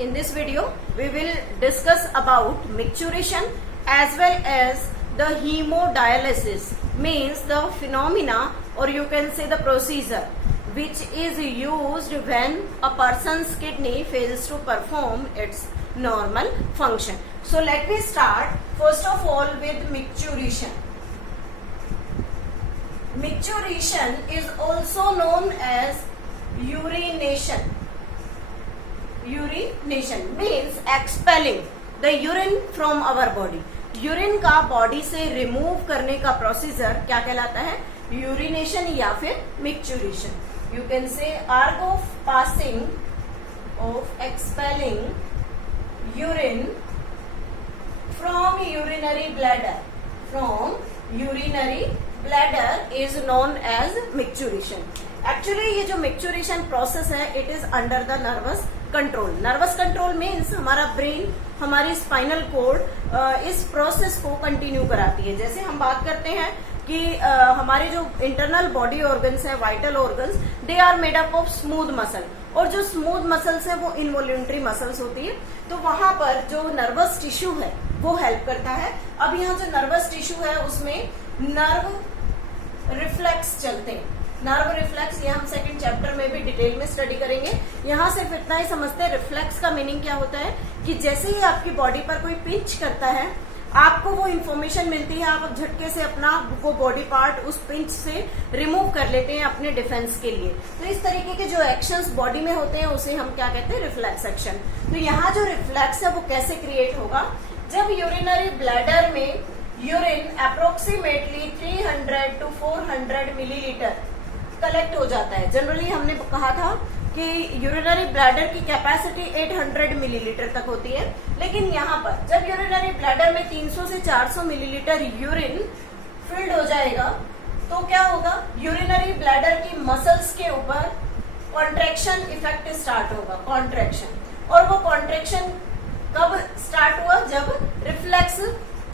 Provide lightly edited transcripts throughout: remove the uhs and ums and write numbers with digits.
In this video, we will discuss about micturition as well as the hemodialysis, means the phenomena or you can say the procedure which is used when a person's kidney fails to perform its normal function. So let me start first of all with micturition. Micturition is also known as urination. Urination means expelling the urine from our body. Urine का body से remove करने का procedure क्या कहलाता है? Urination या फिर micturition. You can say आर्क of passing of expelling urine from urinary bladder. From urinary bladder is known as micturition. Actually ये जो मिक्चुरेशन प्रोसेस है it is under the nervous control. Nervous control means हमारा brain, हमारी spinal cord इस process को continue कराती है. जैसे हम बात करते हैं कि हमारे जो इंटरनल बॉडी ऑर्गन्स है, vital organs, they are made up of smooth muscle, और जो स्मूथ मसल्स है वो इनवॉल्यूंटरी मसल्स होती है. तो वहां पर जो नर्वस टिश्यू है वो हेल्प करता है. अब यहाँ जो नर्वस टिश्यू है उसमें नर्व रिफ्लेक्स चलते हैं. नर्व रिफ्लेक्स ये हम सेकंड चैप्टर में भी डिटेल में स्टडी करेंगे. यहाँ सिर्फ इतना ही समझते हैं रिफ्लेक्स का मीनिंग क्या होता है कि जैसे ही आपकी बॉडी पर कोई पिंच करता है आपको वो इन्फॉर्मेशन मिलती है, आप झटके से अपना वो बॉडी पार्ट उस पिंच से रिमूव कर लेते हैं अपने डिफेंस के लिए. तो इस तरीके के जो एक्शंस बॉडी में होते हैं उसे हम क्या कहते हैं? Reflex action. तो यहाँ जो रिफ्लेक्स है वो कैसे क्रिएट होगा? जब यूरिनरी ब्लैडर में urine approximately 300 to 400 millilitre collect हो जाता है. जनरली हमने कहा था कि यूरिनरी ब्लैडर की कैपेसिटी 800 मिलीलीटर तक होती है, लेकिन यहाँ पर जब यूरिनरी ब्लैडर में 300 से 400 मिलीलीटर यूरिन फिल्ड हो जाएगा तो क्या होगा? यूरिनरी ब्लैडर की मसल्स के ऊपर कॉन्ट्रैक्शन इफेक्ट स्टार्ट होगा. कॉन्ट्रैक्शन, और वो कॉन्ट्रैक्शन कब स्टार्ट हुआ? जब रिफ्लेक्स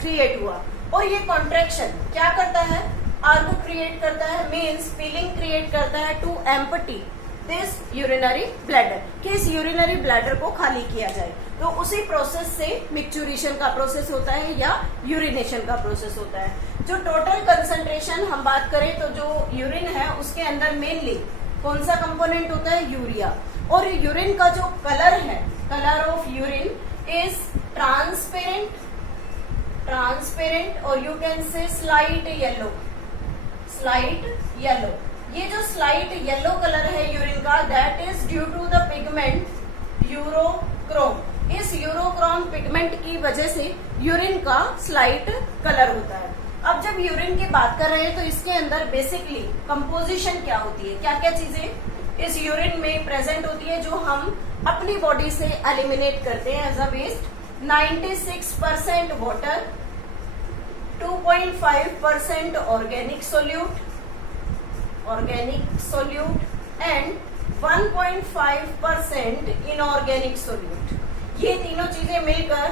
क्रिएट हुआ. और ये कॉन्ट्रैक्शन क्या करता है? आर्गो क्रिएट करता है, मीन्स फीलिंग क्रिएट करता है to empty this urinary bladder, कि इस यूरिनरी ब्लैडर को खाली किया जाए. तो उसी प्रोसेस से मिक्चुरेशन का प्रोसेस होता है या यूरिनेशन का प्रोसेस होता है. जो टोटल कंसंट्रेशन हम बात करें तो जो यूरिन है उसके अंदर मेनली कौन सा कंपोनेंट होता है? यूरिया. और यूरिन का जो कलर है, colour of urine is transparent और you can say slight yellow. Slight yellow. ये जो स्लाइट येलो कलर है यूरिन का, that is due to the pigment urochrome. इस यूरोक्रोम पिगमेंट की वजह से यूरिन का स्लाइट कलर होता है. अब जब यूरिन की बात कर रहे हैं तो इसके अंदर बेसिकली कंपोजिशन क्या होती है, क्या क्या चीजें इस यूरिन में प्रेजेंट होती है जो हम अपनी बॉडी से एलिमिनेट करते हैं as a waste. 96% water, 2.5% organic solute and 1.5% inorganic solute. ये तीनों चीजें मिलकर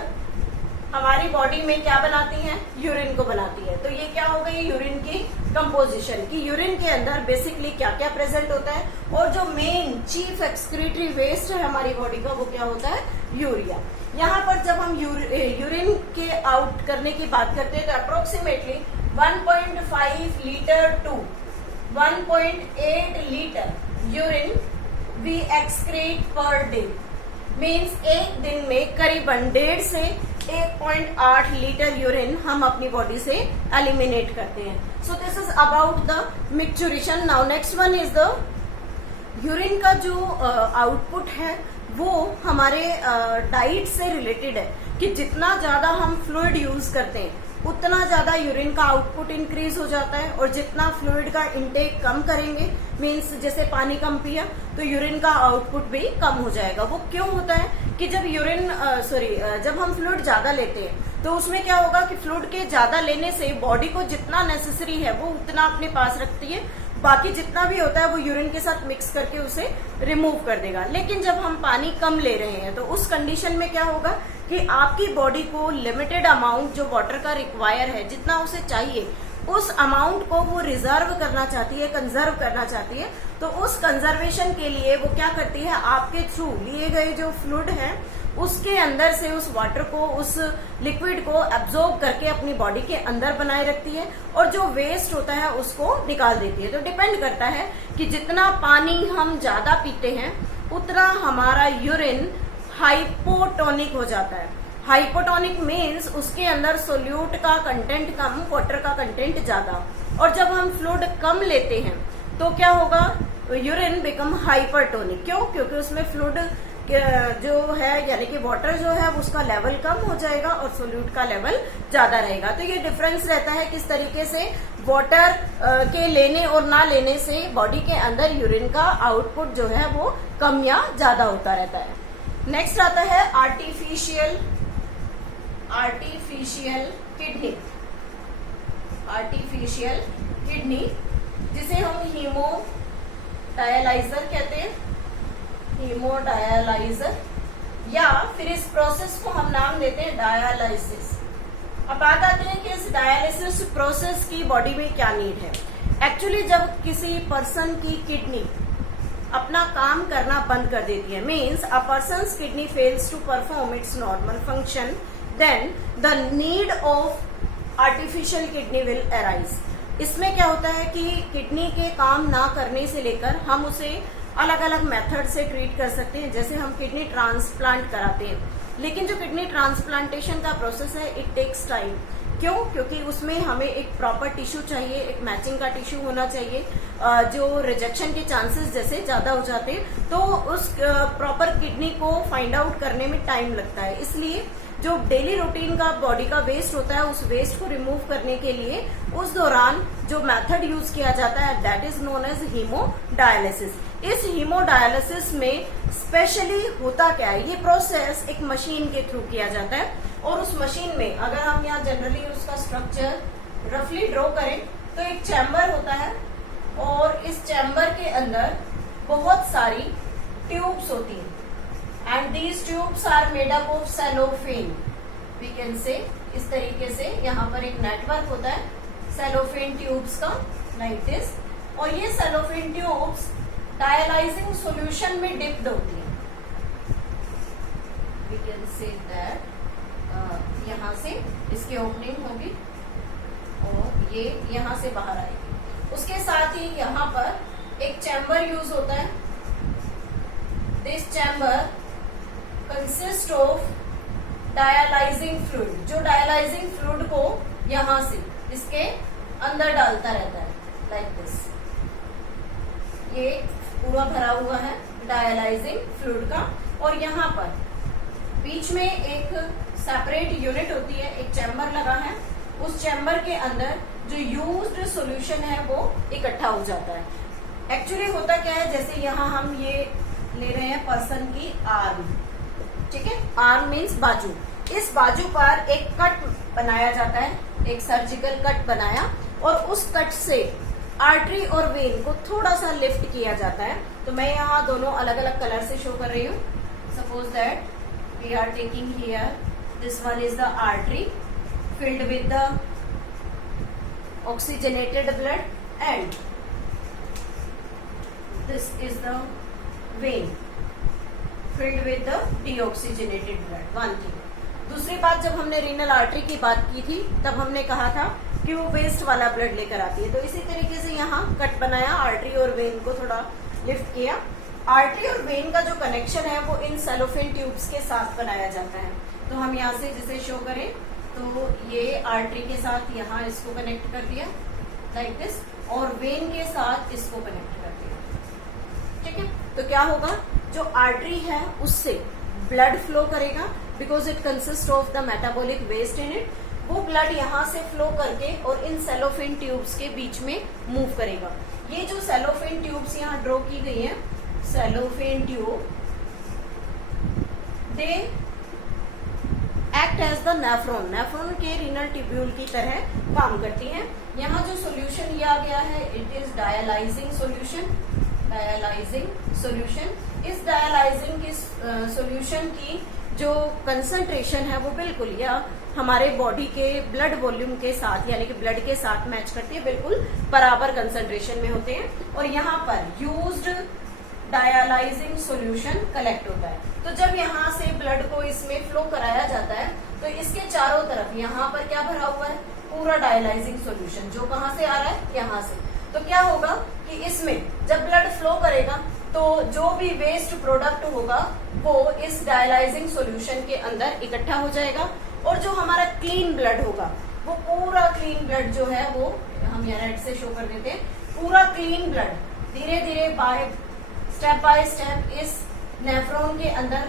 हमारी बॉडी में क्या बनाती हैं? यूरिन को बनाती है. तो ये क्या हो गई? यूरिन की कंपोजिशन. की यूरिन के अंदर बेसिकली क्या क्या प्रेजेंट होता है, और जो मेन चीफ एक्सक्रीटरी वेस्ट है हमारी बॉडी का वो क्या होता है? यूरिया. यहाँ पर जब हम यूरिन के आउट करने की बात करते हैं तो approximately 1.5 litre to 1.8 litre urine we excrete per day. Means एक दिन में करीबन 1.5 से 1.8 लीटर यूरिन हम अपनी बॉडी से एलिमिनेट करते हैं. So this is about the micturition. Now next one is the urine का जो आउटपुट है वो हमारे डाइट से रिलेटेड है कि जितना ज्यादा हम फ्लूइड यूज करते हैं उतना ज्यादा यूरिन का आउटपुट इंक्रीज हो जाता है, और जितना फ्लूइड का इंटेक कम करेंगे, मीन्स जैसे पानी कम पिया तो यूरिन का आउटपुट भी कम हो जाएगा. वो क्यों होता है कि जब जब हम फ्लूइड ज्यादा लेते हैं तो उसमें क्या होगा कि फ्लूइड के ज्यादा लेने से बॉडी को जितना नेसेसरी है वो उतना अपने पास रखती है, बाकी जितना भी होता है वो यूरिन के साथ मिक्स करके उसे रिमूव कर देगा. लेकिन जब हम पानी कम ले रहे हैं तो उस कंडीशन में क्या होगा कि आपकी बॉडी को लिमिटेड अमाउंट जो वाटर का रिक्वायर है, जितना उसे चाहिए उस अमाउंट को वो रिजर्व करना चाहती है, कंजर्व करना चाहती है, तो उस कंजर्वेशन के लिए वो क्या करती है, आपके थ्रू लिए गए जो फ्लूइड है उसके अंदर से उस वाटर को, उस लिक्विड को एब्जॉर्ब करके अपनी बॉडी के अंदर बनाए रखती है और जो वेस्ट होता है उसको निकाल देती है। तो डिपेंड करता है कि जितना पानी हम ज्यादा पीते हैं उतना हमारा यूरिन हाइपोटोनिक हो जाता है। हाइपोटोनिक मीन्स उसके अंदर सोल्यूट का कंटेंट कम, वाटर का कंटेंट ज्यादा। और जब हम फ्लूइड कम लेते हैं तो क्या होगा, यूरिन बिकम हाइपरटोनिक। क्यों? क्योंकि उसमें फ्लूइड जो है यानी कि वाटर जो है उसका लेवल कम हो जाएगा और सोल्यूट का लेवल ज्यादा रहेगा। तो ये डिफरेंस रहता है किस तरीके से वाटर के लेने और ना लेने से बॉडी के अंदर यूरिन का आउटपुट जो है वो कम या ज्यादा होता रहता है। नेक्स्ट आता है आर्टिफिशियल किडनी। आर्टिफिशियल किडनी जिसे हम हीमोडायलाइजर कहते हैं, हीमोडायलाइजर, या फिर इस प्रोसेस को हम नाम देते हैं डायलिसिस। अब बात आती है कि इस डायलिसिस प्रोसेस की बॉडी में क्या नीड है। एक्चुअली जब किसी पर्सन की किडनी अपना काम करना बंद कर देती है, means a person's kidney fails to perform its normal function, then the need of artificial kidney will arise. इसमें क्या होता है कि किडनी के काम ना करने से लेकर हम उसे अलग अलग मेथड से ट्रीट कर सकते हैं। जैसे हम किडनी ट्रांसप्लांट कराते हैं, लेकिन जो किडनी ट्रांसप्लांटेशन का प्रोसेस है इट टेक्स टाइम। क्यों? क्योंकि उसमें हमें एक प्रॉपर टिश्यू चाहिए, एक मैचिंग का टिश्यू होना चाहिए। जो रिजेक्शन के चांसेस जैसे ज्यादा हो जाते हैं तो उस प्रॉपर किडनी को फाइंड आउट करने में टाइम लगता है। इसलिए जो डेली रूटीन का बॉडी का वेस्ट होता है उस वेस्ट को रिमूव करने के लिए उस दौरान जो मेथड यूज किया जाता है that is known as haemodialysis. इस हीमोडायलिसिस में स्पेशली होता क्या है, ये प्रोसेस एक मशीन के थ्रू किया जाता है और उस मशीन में अगर हम यहाँ जनरली उसका स्ट्रक्चर रफली ड्रॉ करें तो एक चैम्बर होता है और इस चैम्बर के अंदर बहुत सारी ट्यूब्स होती हैं and these tubes are made up of cellophane. We can say इस तरीके से यहाँ पर एक नेटवर्क होता है सेलोफेन ट्यूब्स का लाइक दिस, और ये सेलोफेन ट्यूब्स डायलाइजिंग सॉल्यूशन में डिप्ड होती है। वी कैन से दैट यहाँ से इसकी ओपनिंग होगी और ये यहाँ से बाहर आएगी। उसके साथ ही यहाँ पर एक चैम्बर यूज होता है। This chamber consist of dialysing fluid, जो डायलाइजिंग फ्लूइड को यहाँ से इसके अंदर डालता रहता है लाइक दिस। ये पूरा भरा हुआ है डायलाइजिंग फ्लूइड का और यहाँ पर बीच में एक सेपरेट यूनिट होती है, एक चैम्बर लगा है। उस चैम्बर के अंदर जो यूज्ड सॉल्यूशन है वो इकट्ठा हो जाता है। एक्चुअली होता क्या है, जैसे यहाँ हम ये ले रहे हैं पर्सन की आर्म, ठीक है, आर्म मीन्स बाजू। इस बाजू पर एक कट बनाया जाता है, एक सर्जिकल कट बनाया और उस कट से आर्टरी और वेन को थोड़ा सा लिफ्ट किया जाता है। तो मैं यहाँ दोनों अलग अलग कलर से शो कर रही हूँ। Suppose that we are taking here, this one is the artery filled with the oxygenated blood and this is the vein filled with the deoxygenated blood. One thing. दूसरी बात, जब हमने रीनल आर्टरी की बात की थी तब हमने कहा था कि वो वेस्ट वाला ब्लड लेकर आती है। तो इसी तरीके से यहाँ कट बनाया, आर्टरी और वेन को थोड़ा लिफ्ट किया। आर्टरी और वेन का जो कनेक्शन है वो इन सेलोफेन ट्यूब्स के साथ बनाया जाता है। तो हम यहाँ से जिसे शो करें तो ये आर्टरी के साथ यहाँ इसको कनेक्ट कर दिया लाइक दिस और वेन के साथ इसको कनेक्ट कर दिया, ठीक है। तो क्या होगा, जो आर्टरी है उससे ब्लड फ्लो करेगा because it consist of the metabolic waste in it. वो ब्लड यहाँ से फ्लो करके और इन सेलोफेन ट्यूब्स के बीच में मूव करेगा। ये जो सेलोफेन ट्यूब्स यहाँ ड्रॉ की गई हैं, cellophane tube, they act as the nephron, nephron के रीनल ट्यूब्यूल की तरह काम करती हैं। यहाँ जो सॉल्यूशन लिया गया है it is dialysing solution, dialysing solution. इस डायलाइजिंग की सॉल्यूशन की जो कंसंट्रेशन है वो बिल्कुल या हमारे बॉडी के ब्लड वॉल्यूम के साथ यानी कि ब्लड के साथ मैच करती है, बिल्कुल बराबर कंसंट्रेशन में होते हैं और यहाँ पर यूज्ड डायलाइजिंग सॉल्यूशन कलेक्ट होता है। तो जब यहाँ से ब्लड को इसमें फ्लो कराया जाता है तो इसके चारों तरफ यहाँ पर क्या भरा हुआ है, पूरा डायलाइजिंग सॉल्यूशन, जो कहाँ से आ रहा है, यहाँ से। तो क्या होगा कि इसमें जब ब्लड फ्लो करेगा तो जो भी वेस्ट प्रोडक्ट होगा वो इस डायलाइजिंग सॉल्यूशन के अंदर इकट्ठा हो जाएगा और जो हमारा क्लीन ब्लड होगा वो पूरा क्लीन ब्लड जो है वो हम यहाँ रेड से शो कर देते हैं, पूरा क्लीन ब्लड धीरे धीरे बाय स्टेप इस नेफ्रॉन के अंदर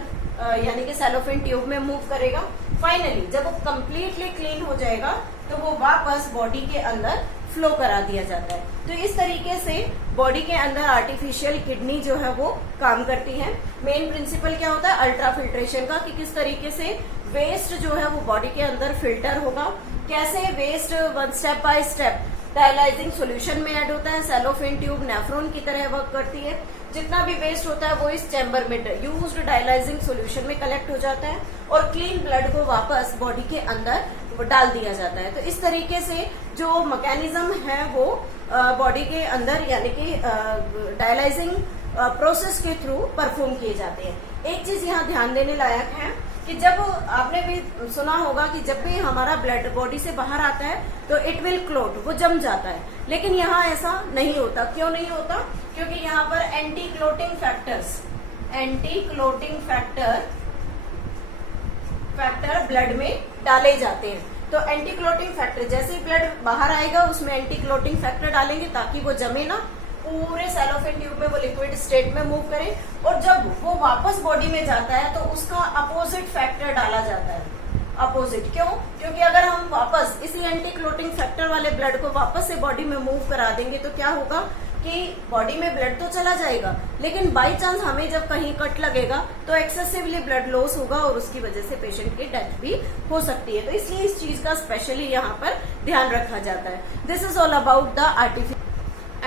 यानी कि सेलोफेन ट्यूब में मूव करेगा। फाइनली जब वो कंप्लीटली क्लीन हो जाएगा तो वो वापस बॉडी के अंदर फ्लो करा दिया जाता है। तो इस तरीके से बॉडी के अंदर आर्टिफिशियल किडनी जो है वो काम करती है। मेन प्रिंसिपल क्या होता है अल्ट्रा फिल्ट्रेशन का, कि किस तरीके से वेस्ट जो है वो बॉडी के अंदर फिल्टर होगा, कैसे waste one step by step dialysing solution में ऐड होता है, सेलोफेन ट्यूब नेफ्रॉन की तरह वर्क करती है, जितना भी वेस्ट होता है वो इस चैम्बर में यूज्ड डायलाइजिंग सॉल्यूशन में कलेक्ट हो जाता है और क्लीन ब्लड को वापस बॉडी के अंदर डाल दिया जाता है। तो इस तरीके से जो मैकेनिज्म है वो बॉडी के अंदर यानी कि डायलाइजिंग प्रोसेस के थ्रू परफॉर्म किए जाते हैं। एक चीज यहाँ ध्यान देने लायक है कि जब आपने भी सुना होगा कि जब भी हमारा ब्लड बॉडी से बाहर आता है तो इट विल क्लोट, वो जम जाता है, लेकिन यहाँ ऐसा नहीं होता। क्यों नहीं होता? क्योंकि यहाँ पर एंटी क्लोटिंग फैक्टर ब्लड में डाले जाते हैं। तो एंटी क्लोटिंग फैक्टर जैसे ही ब्लड बाहर आएगा उसमें एंटी क्लोटिंग फैक्टर डालेंगे ताकि वो जमे ना, पूरे सेलोफेन ट्यूब में वो लिक्विड स्टेट में मूव करे और जब वो वापस बॉडी में जाता है तो उसका अपोजिट फैक्टर डाला जाता है। अपोजिट क्यों? क्योंकि अगर हम वापस इसी एंटी क्लोटिंग फैक्टर वाले ब्लड को वापस से बॉडी में मूव करा देंगे तो क्या होगा कि बॉडी में ब्लड तो चला जाएगा, लेकिन बाई चांस हमें जब कहीं कट लगेगा तो एक्सेसिवली ब्लड लॉस होगा और उसकी वजह से पेशेंट की डेथ भी हो सकती है। तो इसलिए इस चीज का स्पेशली यहाँ पर ध्यान रखा जाता है। This is all about the artificial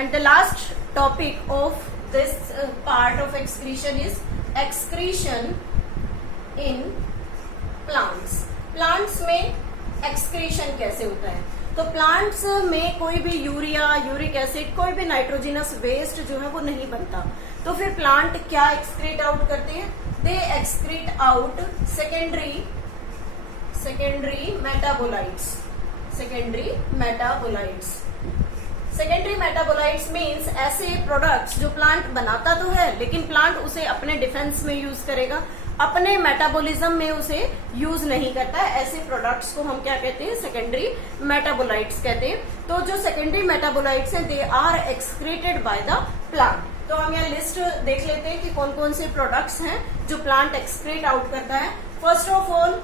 and the last topic of this part of excretion is excretion in plants. plants में excretion कैसे होता है? तो plants में कोई भी यूरिया, यूरिक एसिड, कोई भी नाइट्रोजिनस वेस्ट जो है वो नहीं बनता। तो फिर प्लांट क्या एक्सक्रीट आउट करते हैं? दे excrete out secondary metabolites means ऐसे प्रोडक्ट्स जो प्लांट बनाता तो है लेकिन प्लांट उसे अपने डिफेंस में यूज करेगा, अपने मेटाबॉलिज्म में उसे यूज नहीं करता है। ऐसे प्रोडक्ट्स को हम क्या कहते हैं? सेकेंडरी मेटाबोलाइट्स कहते हैं। तो जो सेकेंडरी मेटाबोलाइट्स हैं they are excreted by the plant. तो हम यहाँ लिस्ट देख लेते हैं कि कौन कौन से प्रोडक्ट्स हैं जो प्लांट एक्सक्रीट आउट करता है। First of all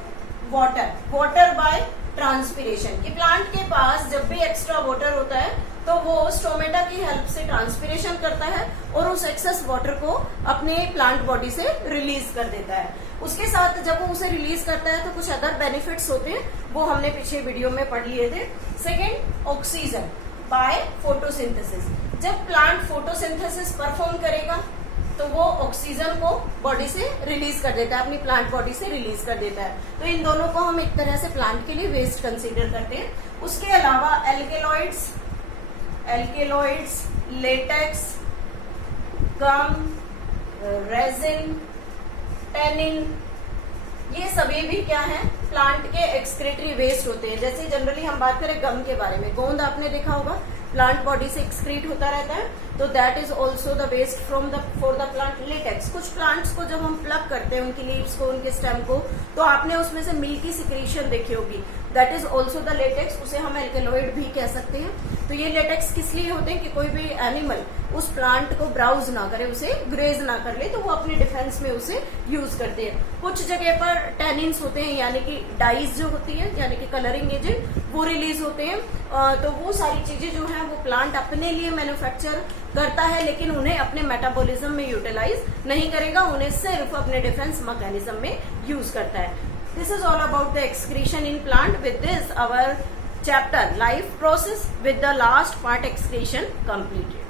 water bye transpiration, कि प्लांट के पास जब भी एक्स्ट्रा वाटर होता है तो वो स्टोमेटा की हेल्प से ट्रांसपिरेशन करता है और उस एक्सेस वाटर को अपने प्लांट बॉडी से रिलीज कर देता है। उसके साथ जब वो उसे रिलीज करता है तो कुछ अदर बेनिफिट्स होते हैं, वो हमने पीछे वीडियो में पढ़ लिए थे। Second, oxygen by photosynthesis. जब प्लांट फोटोसिंथेसिस परफॉर्म करेगा तो वो ऑक्सीजन को बॉडी से रिलीज कर देता है, अपनी प्लांट बॉडी से रिलीज कर देता है। तो इन दोनों को हम एक तरह से प्लांट के लिए वेस्ट कंसीडर करते हैं। उसके अलावा एल्केलॉइड्स, लेटेक्स, गम, रेजिन, टेनिन, ये सभी भी क्या है? प्लांट के एक्सक्रीटरी वेस्ट होते हैं। जैसे जनरली हम बात करें गम के बारे में, गोंद आपने देखा होगा प्लांट बॉडी से एक्सक्रीट होता रहता है, तो that is also the waste for the plant. Latex, कुछ प्लांट्स को जब हम प्लग करते हैं उनकी लीव्स को, उनके स्टेम को, तो आपने उसमें से मिल्की सिक्रीशन देखी होगी, that is also the latex. उसे हम एल्केलॉइड भी कह सकते हैं। तो ये लेटेक्स किस लिए होते हैं कि कोई भी एनिमल उस प्लांट को ब्राउज ना करे, उसे ग्रेज ना कर ले, तो वो अपने डिफेंस में उसे यूज करते हैं। कुछ जगह पर टैनिन्स होते हैं यानी कि डाइज जो होती है यानी कि कलरिंग एजेंट, वो रिलीज होते हैं। तो वो सारी चीजें जो है वो प्लांट अपने लिए मैन्युफैक्चर करता है लेकिन उन्हें अपने मेटाबॉलिज्म में यूटिलाइज नहीं करेगा, उन्हें सिर्फ अपने डिफेंस मैकेनिज्म में यूज करता है। This is all about the excretion in plant. With this, our chapter life process with the last part excretion completed.